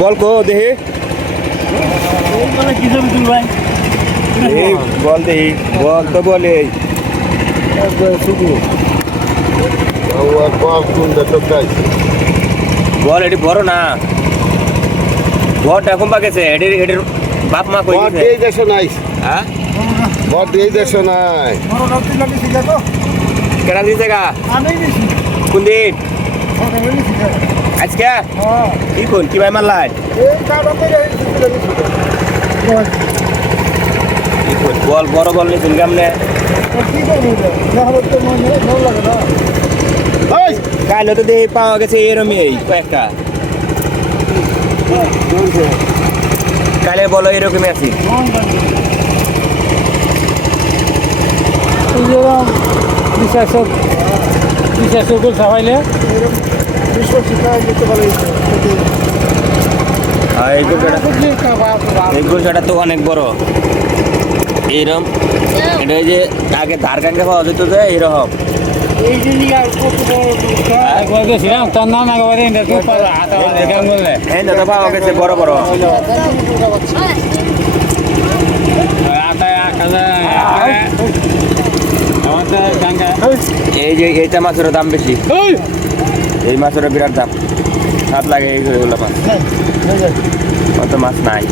বল কো দেহি বল দেহি বল তো বলে বল এটি বড় না বড়টা কম পাকেছে এটির বাপ মা কই গেছে এই দেশ নাই হ্যাঁ বড় এই দেশ নাই কেডা দিছে গা আমি দিছি কোন দিন আজকে হ্যাঁ কি কোন কি ভাই মারলাই এই কাটাতে কি কোন বল বড় বল নিছেন কেমনে কি করব না তো মনে ভালো লাগে না এই কাল তো দেহি পাওয়া গেছে এরমই কয়েকটা কালে বলো এরকমই আছি বিশ্বাস করে সবাইলে বিশ্বাস শিখাই দিতে পারে এই গোলটা তো অনেক বড় এইরকম এটা এই যে আগে ধার কাঙ্গে পাওয়া যেত যে এইরকম এই যে আর কত বড় গেছিলাম তোর নাম একবারে এই না তো পাওয়া গেছে বড় বড় এই যে এইটা মাছের দাম বেশি এই মাছের বিরাট দাম হাত লাগে এইগুলো মাছ অত মাছ নাই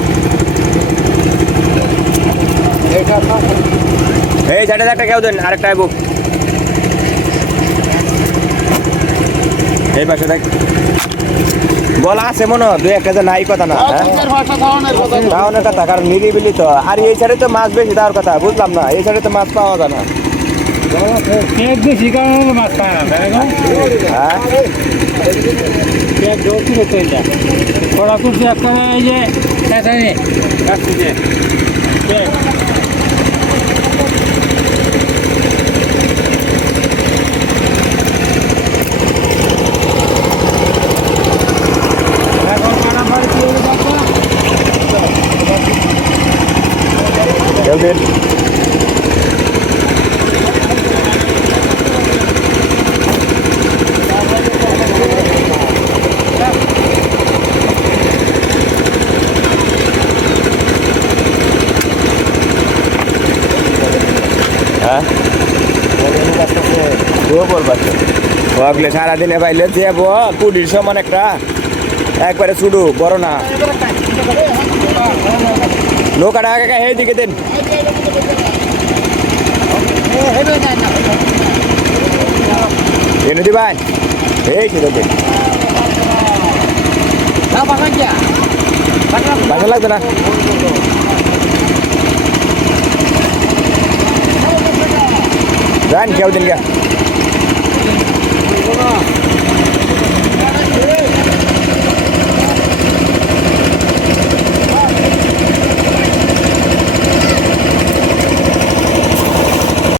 এই সাড়ে একটা কেউ দেন আরেকটা আইব এই পাশে দেখ বলা আছে মনে হয় 2-1 নাই কথা না খাওয়ানোর কথা কারণ নিরিবিলি তো আর এই সাইডে তো মাছ বেশি দেওয়ার কথা বুঝলাম না এই সাইডে তো মাছ পাওয়া যায় না বেশি কারণে মাছ পায় না হ্যাঁ কড়া করছি একটা এই যে কেউ দিন হ্যাঁ বলবে সারাদিনে পাইলে যে কুড়ির সমান একটা একবারে ছুডু বড় না নৌকাটা আগে এই দিকে দেন এনে দিবাই এই ছিল দেন বাসা লাগবে না যান কেউ দিন গা